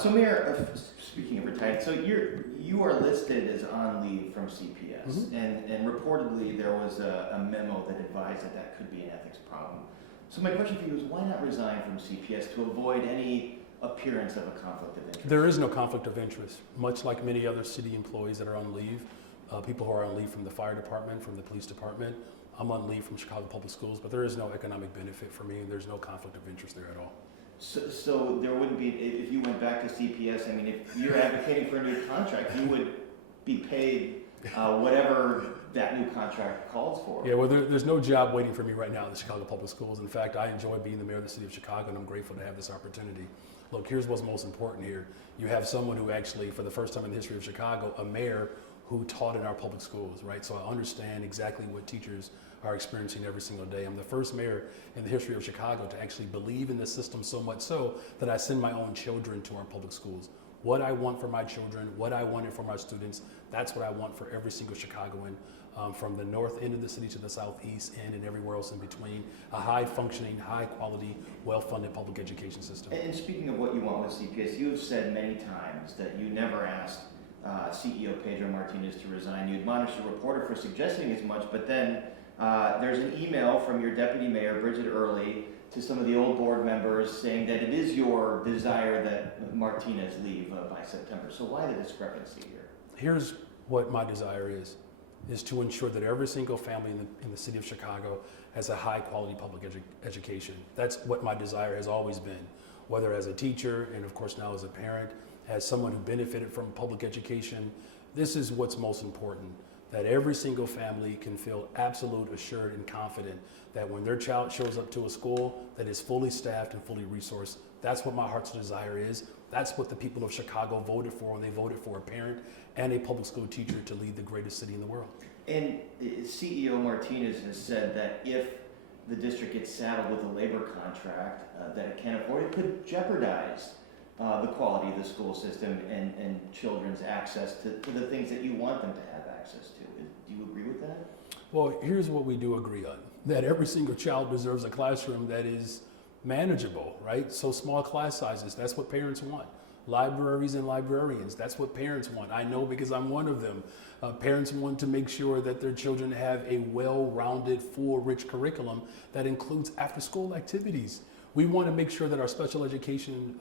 So Mayor, speaking of retired, so you are listed as on leave from CPS, and reportedly there was a memo that advised that that could be an ethics problem. So my question for you is, why not resign from CPS to avoid any appearance of a conflict of interest? There is no conflict of interest. Much like many other city employees that are on leave, people who are on leave from the fire department, from the police department, I'm on leave from Chicago Public Schools, but there is no economic benefit for me, and there's no conflict of interest there at all. So there wouldn't be, if you went back to CPS, I mean, if you're advocating for a new contract, you would be paid whatever that new contract calls for. Yeah, well, there's no job waiting for me right now in the Chicago Public Schools. In fact, I enjoy being the mayor of the city of Chicago, and I'm grateful to have this opportunity. Look, here's what's most important here. You have someone who actually, for the first time in the history of Chicago, a mayor who taught in our public schools, right? So I understand exactly what teachers are experiencing every single day. I'm the first mayor in the history of Chicago to actually believe in the system so much so that I send my own children to our public schools. What I want for my children, what I wanted for my students, that's what I want for every single Chicagoan, from the north end of the city to the southeast end and everywhere else in between. A high functioning, high quality, well-funded public education system. And speaking of what you want with CPS, you have said many times that you never asked CEO Pedro Martinez to resign. You admonished a reporter for suggesting as much, but then there's an email from your deputy mayor, Bridget Early, to some of the old board members saying that it is your desire that Martinez leave by September. So why the discrepancy here? Here's what my desire is to ensure that every single family in the city of Chicago has a high quality public education. That's what my desire has always been, whether as a teacher and of course now as a parent, as someone who benefited from public education. This is what's most important, that every single family can feel absolute, assured, and confident that when their child shows up to a school that is fully staffed and fully resourced. That's what my heart's desire is. That's what the people of Chicago voted for when they voted for a parent and a public school teacher to lead the greatest city in the world. And CEO Martinez has said that if the district gets saddled with a labor contract that it can't afford, it could jeopardize the quality of the school system and children's access to the things that you want them to have access to. Do you agree with that? Well, here's what we do agree on, that every single child deserves a classroom that is manageable, right? So small class sizes, that's what parents want. Libraries and librarians, that's what parents want. I know because I'm one of them. Parents want to make sure that their children have a well-rounded, full, rich curriculum that includes after-school activities. We want to make sure that our special education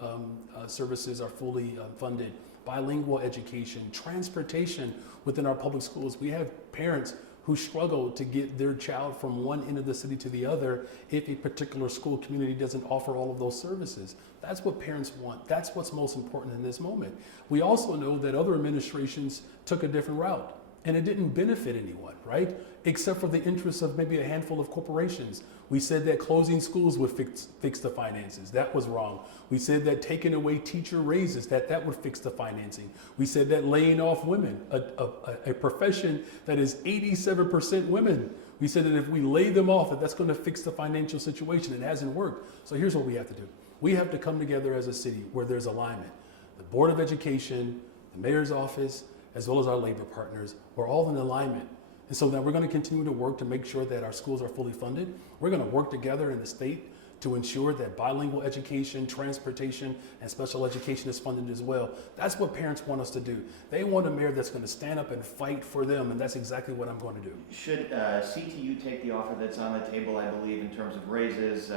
services are fully funded, bilingual education, transportation within our public schools. We have parents who struggle to get their child from one end of the city to the other if a particular school community doesn't offer all of those services. That's what parents want. That's what's most important in this moment. We also know that other administrations took a different route and it didn't benefit anyone, right? Except for the interests of maybe a handful of corporations. We said that closing schools would fix the finances. That was wrong. We said that taking away teacher raises, that would fix the financing. We said that laying off women, a profession that is 87% women. We said that if we lay them off, that's going to fix the financial situation. It hasn't worked. So here's what we have to do. We have to come together as a city where there's alignment. The Board of Education, the mayor's office, as well as our labor partners, we're all in alignment. And so now we're going to continue to work to make sure that our schools are fully funded. We're going to work together in the state to ensure that bilingual education, transportation, and special education is funded as well. That's what parents want us to do. They want a mayor that's going to stand up and fight for them, and that's exactly what I'm going to do. Should CTU take the offer that's on the table, I believe, in terms of raises?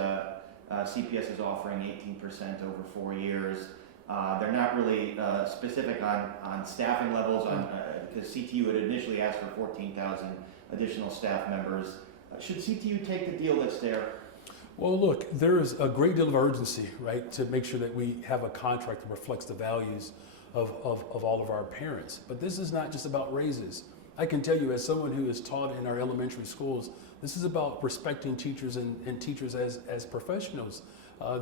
CPS is offering 18% over 4 years. They're not really specific on staffing levels, because CTU had initially asked for 14,000 additional staff members. Should CTU take the deal that's there? Well, look, there is a great deal of urgency, right, to make sure that we have a contract that reflects the values of all of our parents. But this is not just about raises. I can tell you, as someone who is taught in our elementary schools, this is about respecting teachers and teachers as professionals.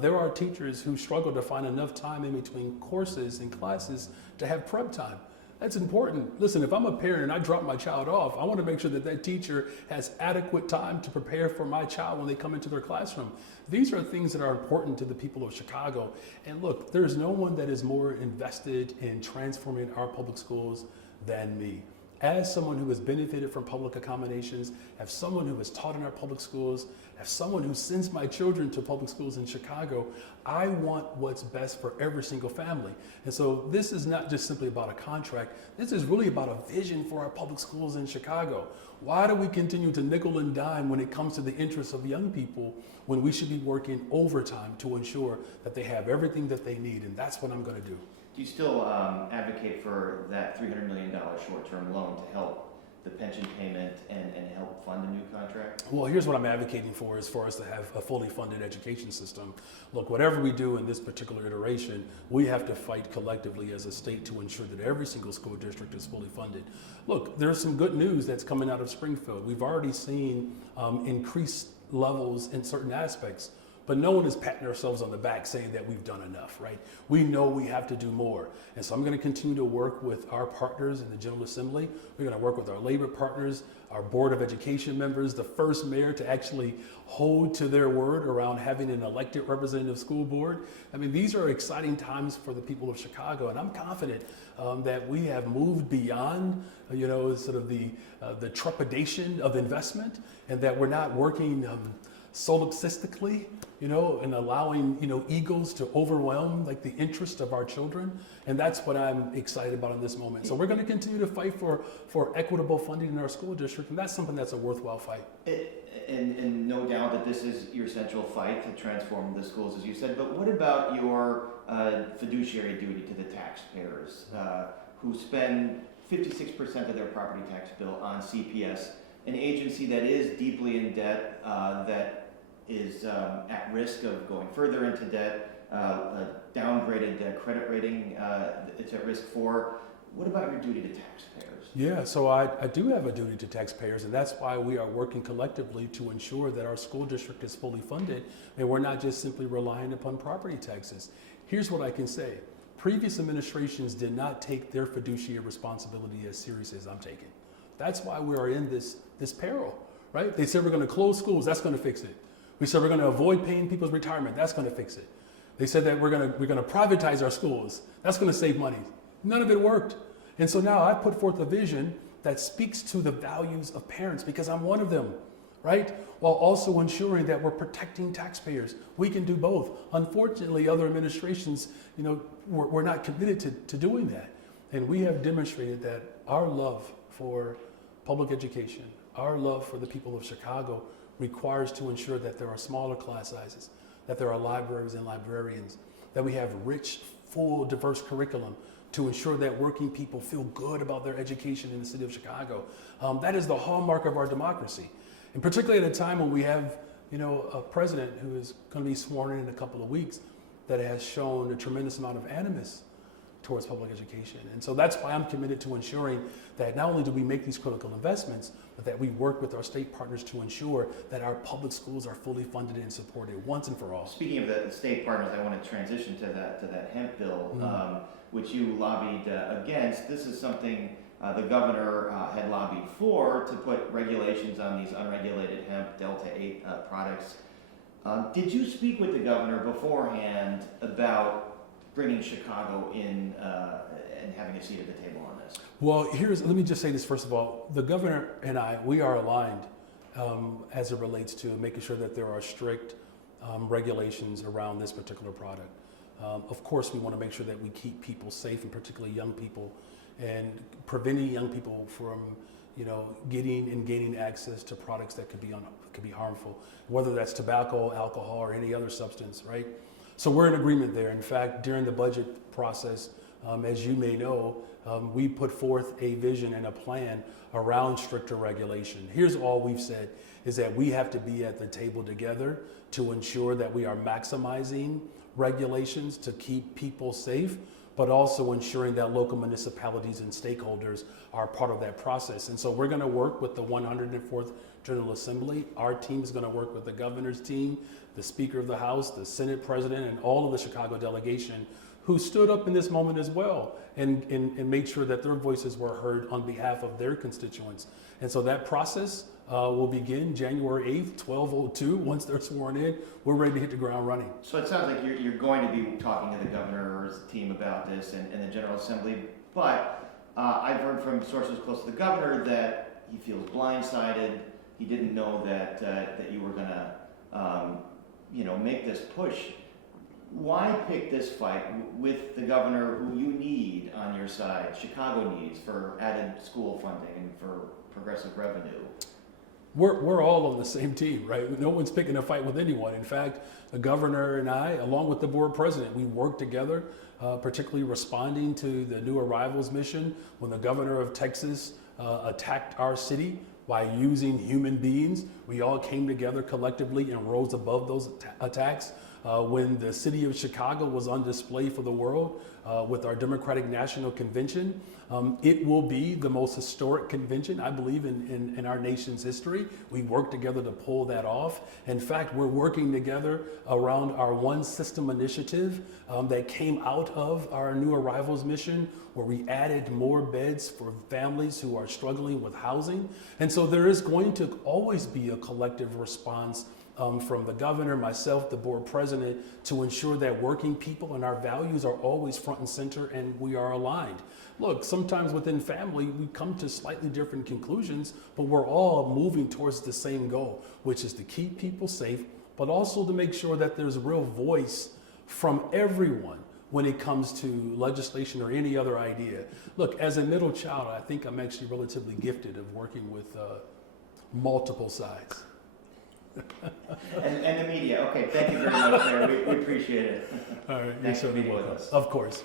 There are teachers who struggle to find enough time in between courses and classes to have prep time. That's important. Listen, if I'm a parent and I drop my child off, I want to make sure that that teacher has adequate time to prepare for my child when they come into their classroom. These are things that are important to the people of Chicago. And look, there's no one that is more invested in transforming our public schools than me. As someone who has benefited from public accommodations, as someone who has taught in our public schools, as someone who sends my children to public schools in Chicago, I want what's best for every single family. And so this is not just simply about a contract. This is really about a vision for our public schools in Chicago. Why do we continue to nickel and dime when it comes to the interests of young people when we should be working overtime to ensure that they have everything that they need? And that's what I'm going to do. Do you still advocate for that $300 million short-term loan to help the pension payment and help fund a new contract? Well, here's what I'm advocating for as far as to have a fully funded education system. Look, whatever we do in this particular iteration, we have to fight collectively as a state to ensure that every single school district is fully funded. Look, there's some good news that's coming out of Springfield. We've already seen increased levels in certain aspects, but no one is patting ourselves on the back saying that we've done enough, right? We know we have to do more. And so I'm going to continue to work with our partners in the General Assembly. We're going to work with our labor partners, our Board of Education members, the first mayor to actually hold to their word around having an elected representative school board. I mean, these are exciting times for the people of Chicago, and I'm confident that we have moved beyond, sort of the trepidation of investment, and that we're not working solipsistically, and allowing, egos to overwhelm like the interest of our children. And that's what I'm excited about in this moment. So we're going to continue to fight for equitable funding in our school district. And that's something that's a worthwhile fight. And no doubt that this is your central fight to transform the schools, as you said, but what about your fiduciary duty to the taxpayers who spend 56% of their property tax bill on CPS, an agency that is deeply in debt, that is at risk of going further into debt, a downgraded credit rating it's at risk for. What about your duty to taxpayers? Yeah, so I do have a duty to taxpayers, and that's why we are working collectively to ensure that our school district is fully funded, and we're not just simply relying upon property taxes. Here's what I can say. Previous administrations did not take their fiduciary responsibility as serious as I'm taking. That's why we are in this peril, right? They said we're going to close schools, that's going to fix it. We said we're going to avoid paying people's retirement, that's going to fix it. They said that we're going to privatize our schools, that's going to save money. None of it worked. And so now I put forth a vision that speaks to the values of parents, because I'm one of them, right? While also ensuring that we're protecting taxpayers. We can do both. Unfortunately, other administrations, we're not committed to doing that. And we have demonstrated that our love for public education, our love for the people of Chicago requires to ensure that there are smaller class sizes, that there are libraries and librarians, that we have rich, full, diverse curriculum to ensure that working people feel good about their education in the city of Chicago. That is the hallmark of our democracy. And particularly at a time when we have, a president who is going to be sworn in a couple of weeks that has shown a tremendous amount of animus towards public education. And so that's why I'm committed to ensuring that not only do we make these critical investments, but that we work with our state partners to ensure that our public schools are fully funded and supported once and for all. Speaking of the state partners, I want to transition to that hemp bill, which you lobbied against. This is something the governor had lobbied for, to put regulations on these unregulated hemp Delta 8 products. Did you speak with the governor beforehand about bringing Chicago in and having a seat at the table on this? Well, let me just say this first of all. The governor and we are aligned as it relates to making sure that there are strict regulations around this particular product. Of course, we want to make sure that we keep people safe, and particularly young people, and preventing young people from, getting and gaining access to products that could be harmful, whether that's tobacco, alcohol, or any other substance, right? So we're in agreement there. In fact, during the budget process, as you may know, we put forth a vision and a plan around stricter regulation. Here's all we've said, is that we have to be at the table together to ensure that we are maximizing regulations to keep people safe, but also ensuring that local municipalities and stakeholders are part of that process. And so we're going to work with the 104th General Assembly. Our team is going to work with the governor's team, the Speaker of the House, the Senate President, and all of the Chicago delegation, who stood up in this moment as well and made sure that their voices were heard on behalf of their constituents. And so that process will begin January 8th, 12:02. Once they're sworn in, we're ready to hit the ground running. So it sounds like you're going to be talking to the governor's team about this and the General Assembly, but I've heard from sources close to the governor that he feels blindsided. He didn't know that you were going to make this push. Why pick this fight with the governor who you need on your side, Chicago needs for added school funding and for progressive revenue? We're all on the same team, right? No one's picking a fight with anyone. In fact, the governor and I, along with the board president, we worked together, particularly responding to the new arrivals mission when the governor of Texas attacked our city by using human beings. We all came together collectively and rose above those attacks. When the city of Chicago was on display for the world with our Democratic National Convention, it will be the most historic convention, I believe, in our nation's history. We worked together to pull that off. In fact, we're working together around our One System initiative that came out of our new arrivals mission, where we added more beds for families who are struggling with housing. And so there is going to always be a collective response from the governor, myself, the board president, to ensure that working people and our values are always front and center and we are aligned. Look, sometimes within family, we come to slightly different conclusions, but we're all moving towards the same goal, which is to keep people safe, but also to make sure that there's a real voice from everyone when it comes to legislation or any other idea. Look, as a middle child, I think I'm actually relatively gifted of working with multiple sides. and the media. Okay, thank you very much, Mayor. We appreciate it. All right, Thanks for you're meeting with welcome. us. Of course.